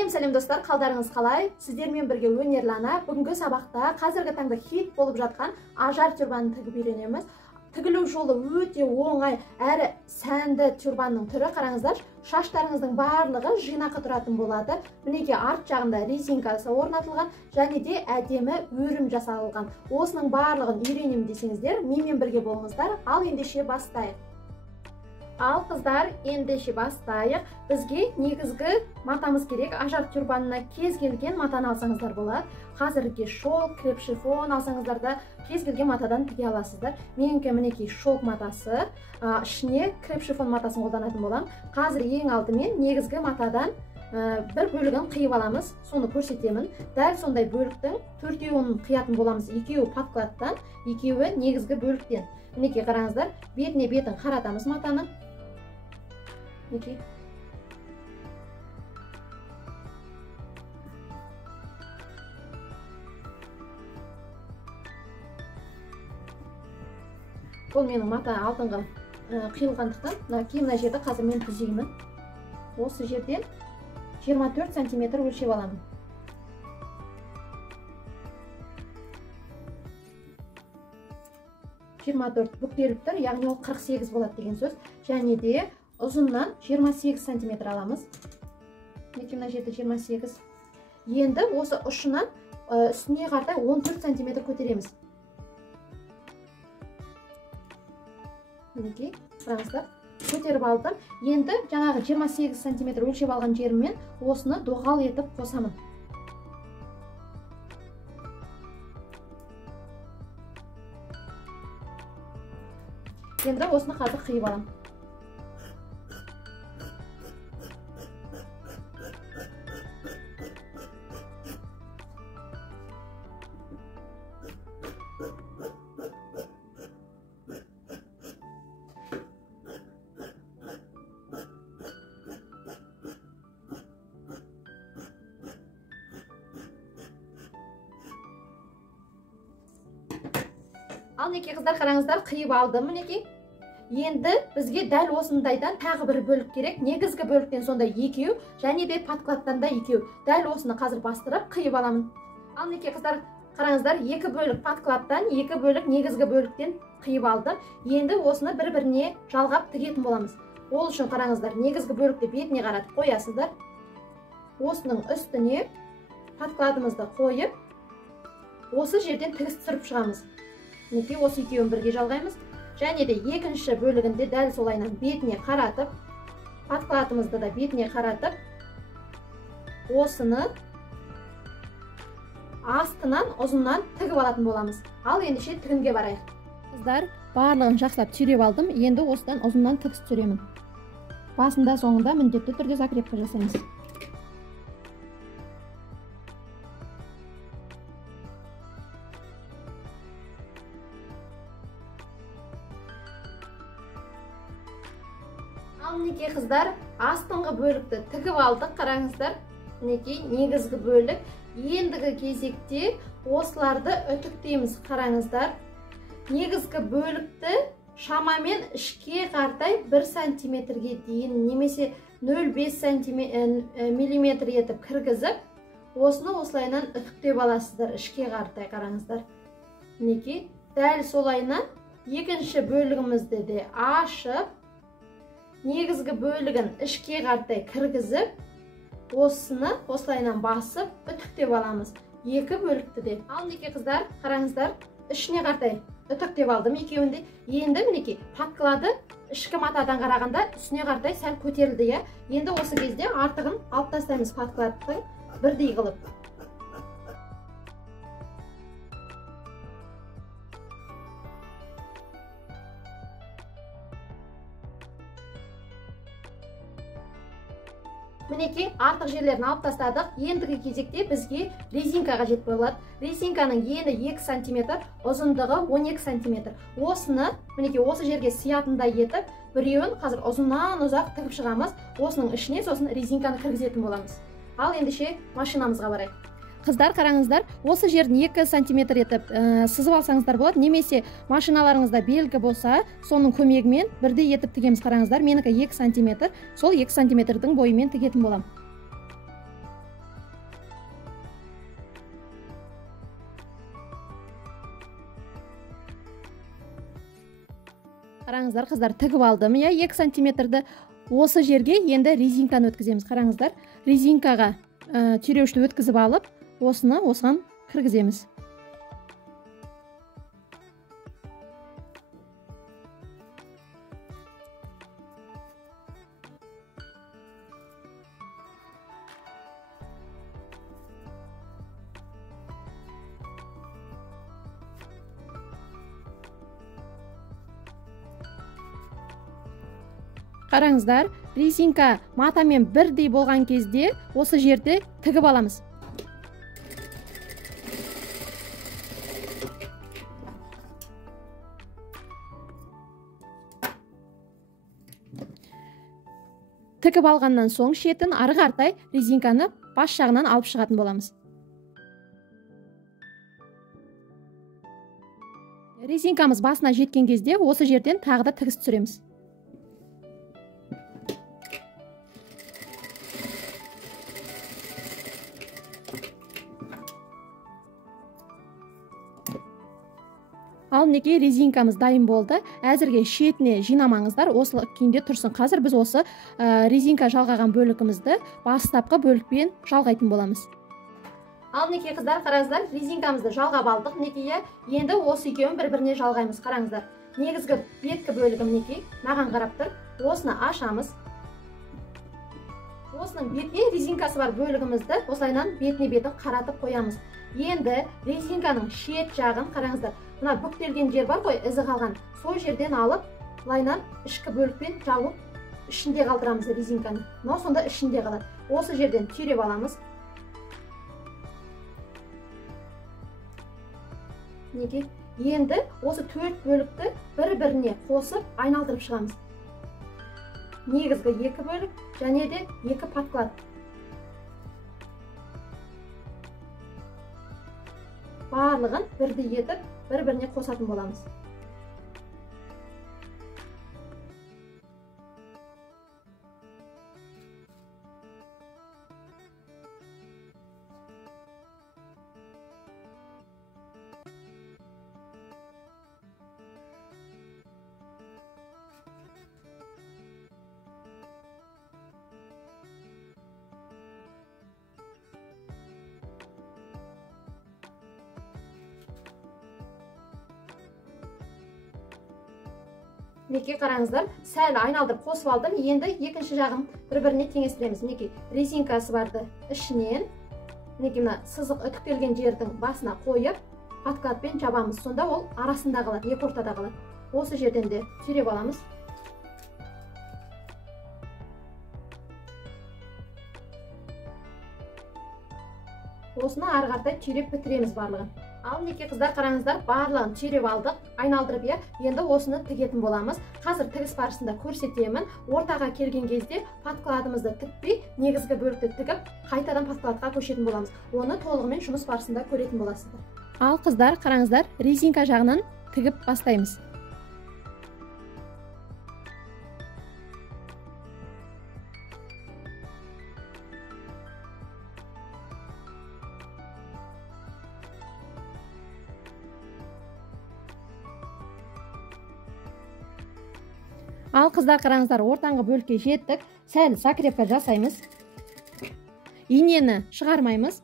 Сәлем достар, қалдарыңыз қалай? Сіздермен бірге өнерлі ана. Бүгінгі сабақта қазіргі таңда хит болып жатқан ажар тюрбанын тігіп үйренеміз. Тігілу жолы өте оңай әрі сәнді тюрбанның түрі. Қараңыздар, шаштарыңыздың барлығы жинақы тұратын болады. Мінекей арт жағында резинкасы орнатылған және де әдемі өрім жасалған. Осының барлығын үйренем десеңіздер, менімен бірге болыңыздар. Ал ендеше бастайық. Ал қыздар, ендеше бастайық. Бізге негізгі матамыз керек. Ажар тюрбанына кез келген матаны алсаңыздар болады. Қазірге шелк, креп шифон алсаңыздар да кез келген матадан тіге аласыздар. Менікі мінекей шелк матасы, ішіне креп шифон матасын қолданатын боламын. Қазір ең алдымен негізгі матадан бір бөлігін қиып аламыз, соны көрсетемін. Дәл сондай бөліктің төртеуін қиятын боламыз. Екеуі подкладтан, екеуі негізгі бөліктен. Мінекей қараңыздар, бетіне бетін қаратамыз матаның. Мінекей. Бұл менің мата алтынға қиылғандықтан, мына жерді қазір мен түзеймін. Осы жерден 24 сантиметр өлшеп аламын. Бүктеліп тұр, яғни ол 48 болады деген сөз. Және де ұзыннан 28 сантиметр аламыз. Мына жерде 28. Енді осы ұшынан үстіне қаратай 14 сантиметр көтереміз. Мінекей, қараңыздар, көтеріп алдым. Енді жаңағы 28 сантиметр өлшеп алған жеріммен осыны доғал етіп қосамын. Енді осыны қазір қиып аламын. Ал неке қыздар, қараңыздар, қиып алдым мінекей. Енді бізге дәл осындайдан тағы бір бөлік керек. Негізгі бөліктен сонда екеу, және де подкладтан да екеу. Дәл осыны қазір бастырып қиып аламын. Ал неке қыздар, қараңыздар, екі бөлік подкладтан, екі бөлік негізгі бөліктен қиып алдым. Енді осыны бір-біріне жалғап тігетін боламыз. Ол үшін қараңыздар, негізгі бөлікті бетіне қаратып қоясыздар. Осының үстіне подкладымызды қойып, осы жерден тігіс түсіріп шығамыз. Мінекей, осы екеуін бірге жалғаймыз. Және де екінші бөлігінде дәл солайынан бетіне қаратып, подкладымызды да бетіне қаратып, осыны астынан, ұзыннан тігіп алатын боламыз. Ал ендеше тігінге барайық. Қыздар, барлығын жақсылап түйреп алдым. Енді осыдан ұзыннан тігіс түсіремін. Басында соңында міндетті түрде закрепка жасаймыз. Ал неке қыздар, астыңғы бөлікті тігіп алдық, қараңыздар. Неке негізгі бөлік. Ендігі кезекте осыларды үтіктейміз, қараңыздар. Негізгі бөлікті шамамен ішке қартай 1 сантиметрге дейін, немесе 0,5 миллиметр етіп кіргізіп, осыны осылайынан үтіктеп аласыздар, ішке қартай, қараңыздар. Неке, дәл солайынан екінші бөлігімізді де ашып, негізгі бөлігін ішке қартай кіргізіп, осыны осылайынан басып үтіктеп аламыз. Екі бөлікті де. Ал неке қыздар, қараңыздар, ішіне қартай үтіктеп алдым екеуінде. Енді мінекей, подклады ішкі матадан қарағанда үстіне қартай сәл көтерілді. Енді осы кезде артығын алып тастаймыз подкладтың бірдей қылып. Мінекей, артық жерлерін алып тастадық. Ендігі кезекте бізге резинка қажет болады. Резинканың ені 2 сантиметр, ұзындығы 12 сантиметр. Осыны, мінекей, осы жерге сиятындай етіп, біреуін қазір ұзыннан ұзақ тігіп шығамыз. Осының ішіне сосын резинканы кіргізетін боламыз. Ал ендеше машинамызға барайық. Қыздар, қараңыздар, осы жерін 2 сантиметр етіп сызып алсаңыздар болады, немесе машиналарыңызда белгі болса, соның көмегімен бірдей етіп тігеміз. Қараңыздар, менікі 2 сантиметр, сол 2 сантиметрдің бойымен тігетін болам. Қараңыздар қыздар, тігіп алдым. 2 сантиметрді. Осы жерге енді резинканы өткіземіз. Қараңыздар, резинкаға түйреуішті өткізіп алып, осыны осыған кіргіземіз. Қараңыздар, резинка матамен бірдей болған кезде осы жерде тігіп аламыз. Тігіп алғаннан соң шетін ары қаратай резинканы бас жағынан алып шығатын боламыз. Резинкамыз басына жеткен кезде осы жерден тағы да тігіс түсіреміз. Ал неке резинкамыз дайын болды. Әзірге шетіне жинамаңыздар, осы күйінде тұрсын. Қазір біз осы резинка жалғаған бөлігімізді бастапқы бөлікпен жалғайтын боламыз. Ал неке қыздар, қараңыздар, резинкамызды жалғап алдық. Неке, енді осы екеуін бір-біріне жалғаймыз. Қараңыздар, негізгі беткі бөлігім неке маған қарап тұр. Осыны ашамыз. Осының бетіне резинкасы бар бөлігімізді осылайынан бетіне бетін қаратып қоямыз. Енді резинканың шет жағын қараңыздар. Мына бүктелген жер бар ғой, ізі қалған. Сол жерден алып, лайнан ішкі бөлікпен жауып, ішінде қалдырамыз резинканы. Мынау сонда ішінде қалады. Осы жерден түйреп аламыз. Неге? Енді осы 4 бөлікті бір-біріне қосып айналдырып шығамыз. Негізгі 2 бөлік және де 2 подклад. Барлығын бірдей етіп, бір-біріне қосатын боламыз. Неке қараңыздар, сәл айналдырып қосып алдым. Енді екінші жағын бір-біріне теңестіреміз. Неке резинкасы барды ішінен, неке мына сызық үтіктелген жердің басына қойып, подкладпен жабамыз. Сонда ол арасында қалады, екі ортада қалады. Осы жерден де түйреп аламыз. Осыны ары қаратай түйреп бітіреміз барлығын. Ал неке қыздар, қараңыздар, барлығын түйреп алдық, айналдырып, енді осыны тігетін боламыз. Қазір тігіс барысында көрсетемін. Ортаға келген кезде подкладымызды тікпей, негізгі бөлікті тігіп, қайтадан подкладқа көшетін боламыз. Оны толығымен жұмыс барысында көретін боласыздар. Ал қыздар, қараңыздар, резинка жағынан тігіп бастаймыз. Ал қыздар, қараңыздар, ортаңғы бөлікке жеттік. Сәл закрепка жасаймыз. Инені шығармаймыз.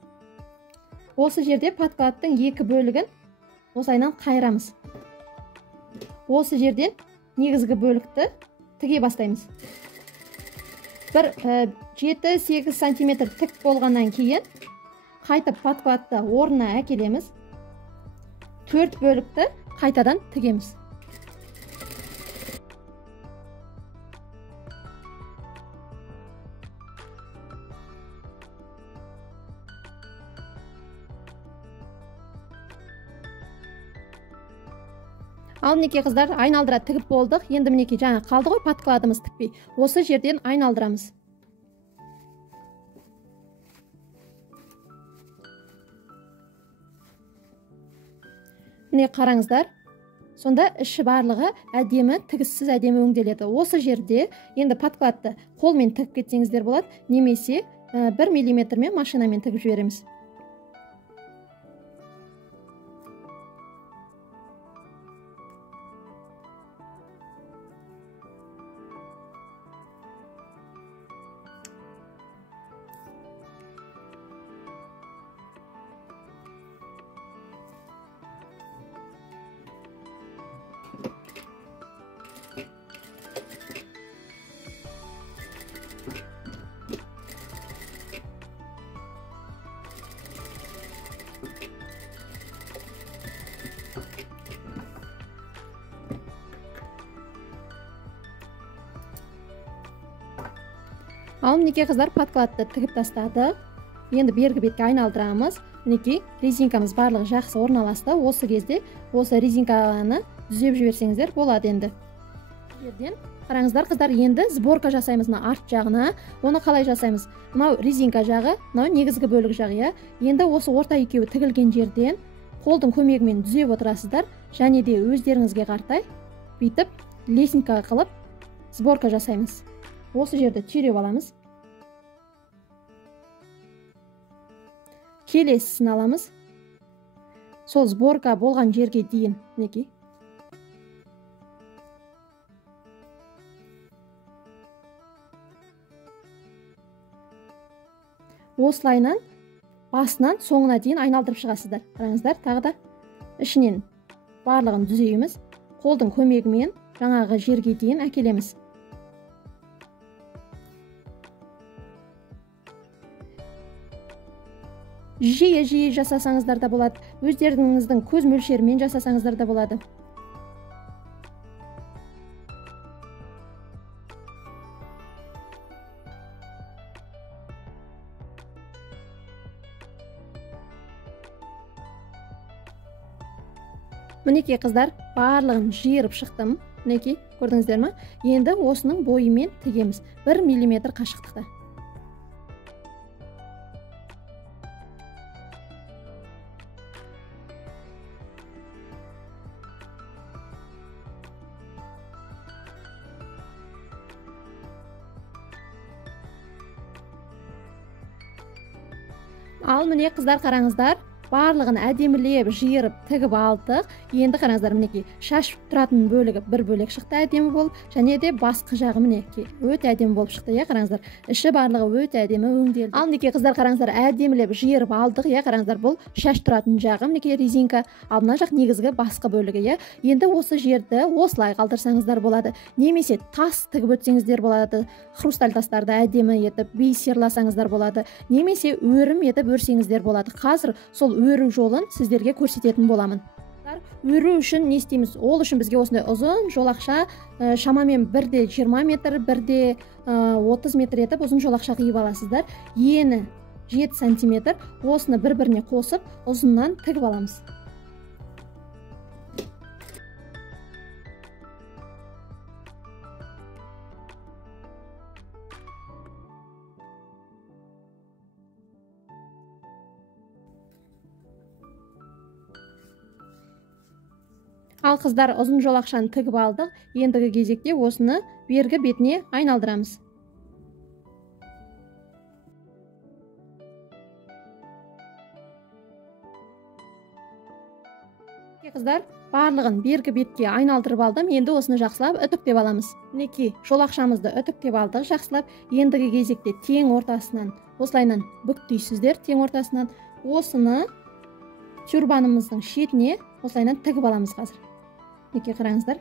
Осы жерде подкладтың 2 бөлігін осылайынан қайырамыз. Осы жерден негізгі бөлікті тіге бастаймыз. Бір 7-8 сантиметр тік болғаннан кейін қайтып подкладты орнына әкелеміз. 4 бөлікті қайтадан тігеміз. Ал неке қыздар, айналдыра тігіп болдық. Енді мінеке жаңа қалды ғой подкладымыз тікпей. Осы жерден айналдырамыз. Міне қараңыздар. Сонда іші барлығы әдемі, тігіссіз әдемі өңделеді. Осы жерде енді подкладты қолмен тігіп кетсеңіздер болады, немесе 1 миллиметрмен машинамен тігіп жібереміз. Ал мінекей қыздар, подкладты тігіп тастадық. Енді бергі бетке айналдырамыз. Мінекей резинкамыз барлығы жақсы орналасты. Осы кезде осы резинканы түзеп жіберсеңіздер болады. Енді жерден қараңыздар қыздар, енді сборка жасаймыз мына арт жағына. Оны қалай жасаймыз? Мынау резинка жағы, мынау негізгі бөлік жағы. Енді осы орта екеуі тігілген жерден қолдың көмегімен түзеп отырасыздар, және де өздеріңізге қартай бүйтіп лесенка қылып сборка жасаймыз. Осы жерді түйреп аламыз. Келесісін аламыз. Сол сборка болған жерге дейін, мінекей. Осылайынан басынан соңына дейін айналдырып шығасыздар. Қараңыздар, тағы да ішінен барлығын түзейміз. Қолдың көмегімен жаңағы жерге дейін әкелеміз. Жиі жасасаңыздар да болады. Өздеріңіздің көз мөлшерімен жасасаңыздар да болады. Мінекей қыздар, барлығын жиырып шықтым. Мінекей, көрдіңіздер ме? Енді осының бойымен тігеміз. 1 мм қашықтықта. Ал міне қыздар, қараңыздар, барлығын әдемілеп жиырып тігіп алдық. Енді қараңыздар, мінекей шаш тұратын бөлігі бір бөлек шықты әдемі болып, және де басқы жағы мінекей өте әдемі болып шықты. Қараңыздар, іші барлығы өте әдемі өңделді. Ал мінекей қыздар, қараңыздар, әдемілеп жиырып алдық. Қараңыздар, бұл шаш тұратын жағы мінекей резинка, ал мына жақ негізгі басқы бөлігі. Енді осы жерді осылай қалдырсаңыздар болады, немесе тас тігіп өтсеңіздер болады. Хрусталь тастарды әдемі етіп бисерласаңыздар болады, немесе өрім етіп өрсеңіздер болады. Қазір сол өру жолын сіздерге көрсететін боламын. Өру үшін не істейміз? Ол үшін бізге осындай ұзын жолақша, шамамен 1-20 метр, 1-30 метр етіп ұзын жолақша қиып аласыздар. Ені 7 сантиметр, осыны бір-біріне қосып ұзыннан тігіп аламыз. Ал қыздар, ұзын жолақшаны тігіп алдық. Ендігі кезекте осыны бергі бетіне айналдырамыз. Қыздар, барлығын бергі бетке айналдырып алдым. Енді осыны жақсылап үтіктеп аламыз. Мінекей жолақшамызды үтіктеп алдық жақсылап. Ендігі кезекте тең ортасынан осылайынан бүктейсіздер. Тең ортасынан осыны тюрбанымыздың шетіне осылайынан тігіп аламыз қазір. Мінекей қараңыздар.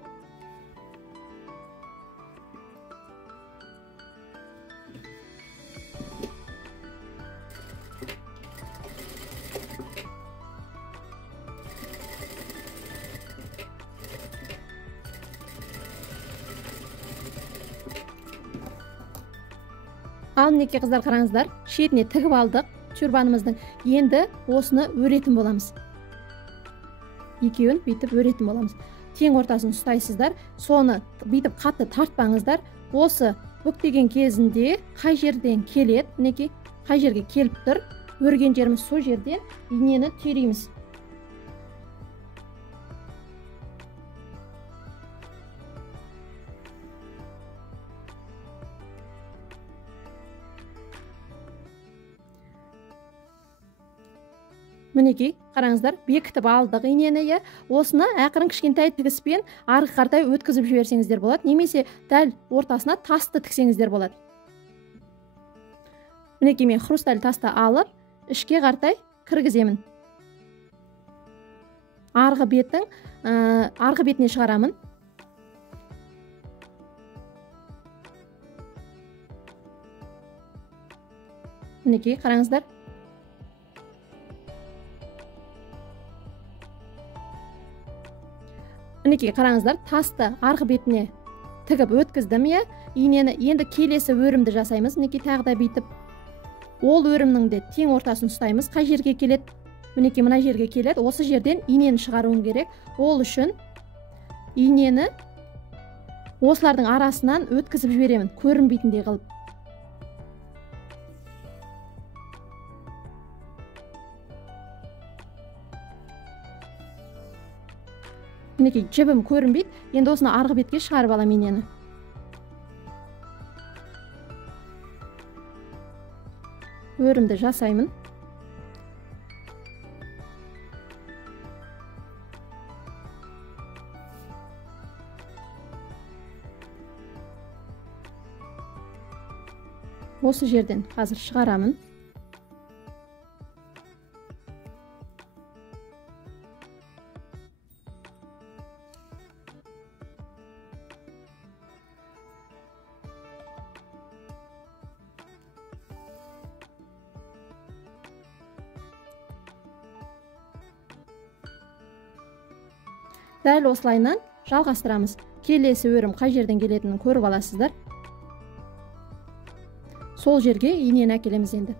Ал мінекей қыздар, қараңыздар, шетіне тігіп алдық тюрбанымыздың. Енді осыны өретін боламыз. Екеуін бүйтіп өретін боламыз. Тең ортасын ұстайсыздар, соны бүйтіп қатты тартпаңыздар. Осы бүктеген кезінде қай жерден келеді, мінекей қай жерге келіп тұр, өрген жеріміз сол жерден инені түйрейміз. Мінекей, қараңыздар, бекітіп алдық инені. Осыны ақырын кішкентай тігіспен арғы қартай өткізіп жіберсеңіздер болады, немесе дәл ортасына тасты тіксеңіздер болады. Мінекей, мен хрусталь тасты алып, ішке қартай кіргіземін. Арғы бетіне шығарамын. Мінекей, қараңыздар. Мінекей, қараңыздар, тасты арғы бетіне тігіп өткіздім, иә. Инені енді келесі өрімді жасаймыз. Мінекей тағы да бүйтіп ол өрімнің де тең ортасын ұстаймыз. Қай жерге келеді? Мінекей мына жерге келеді. Осы жерден инені шығаруым керек. Ол үшін инені осылардың арасынан өткізіп жіберемін, көрінбейтіндей қылып. Мінекей жібім көрінбейді. Енді осыны арғы бетке шығарып алам инені. Өрімді жасаймын. Осы жерден қазір шығарамын. Дәл осылайынан жалғастырамыз. Келесі өрім қай жерден келетінін көріп аласыздар. Сол жерге инені әкелеміз енді.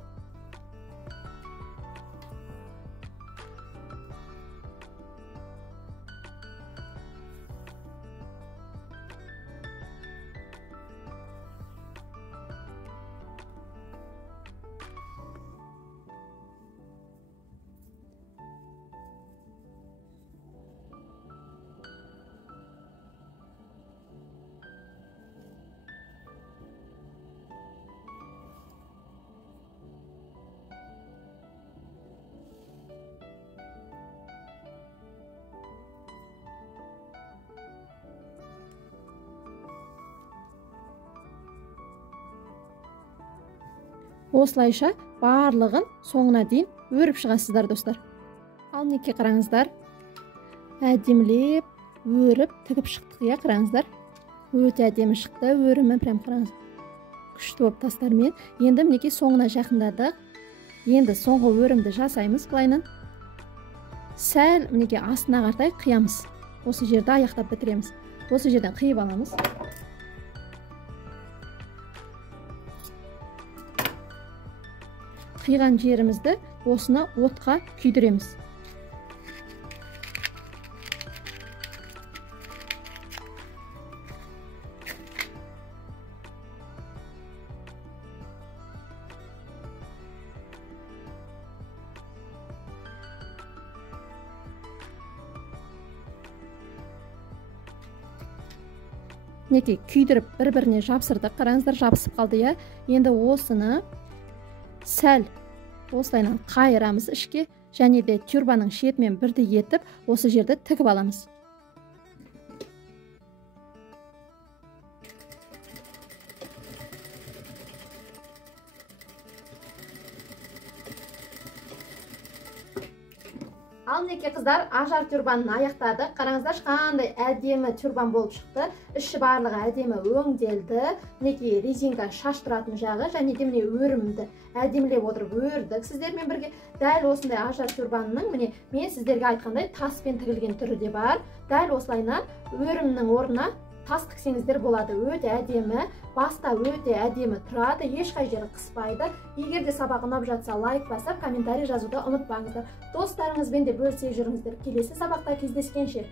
Осылайша барлығын соңына дейін өріп шығасыздар, достар. Ал неке қараңыздар. Әдемілеп өріп тігіп шықтық, иә, қараңыздар. Өте әдемі шықты, өрімі прям қараңыз. Күшті болып тастармен. Енді неке соңына жақындадық. Енді соңғы өрімді жасаймыз былайынан. Сәл неке астына қаратай қиямыз. Осы жерді аяқтап бітіреміз. Осы жерден қиып аламыз. Қиған жерімізді осыны отқа күйдіреміз. Неке күйдіріп бір-біріне жапсырдық. Қараңыздар, жабысып қалды, иә. Енді осыны сәл осылайынан қайырамыз ішке, және де тюрбаның шетімен бірдей етіп, осы жерді тігіп аламыз. Ал неке қыздар, ажар тюрбанын аяқтадық. Қараңыздар, қандай әдемі тюрбан болып шықты. Іші барлығы әдемі өңделді. Неке резинка шаш тұратын жағы, және де міне өрімді әдемілеп отырып өрдік сіздермен бірге. Дәл осындай ажар тюрбанының міне мен сіздерге айтқандай таспен тігілген түрі де бар. Дәл осылайынан өрімнің орнына тас тіксеңіздер болады. Өте әдемі, баста өте әдемі тұрады, ешқай жері қыспайды. Егер де сабақ ұнап жатса, лайк басып, комментарий жазуды ұмытпаңыздар. Достарыңызбен де бөлісе жүріңіздер. Келесі сабақта кездескенше.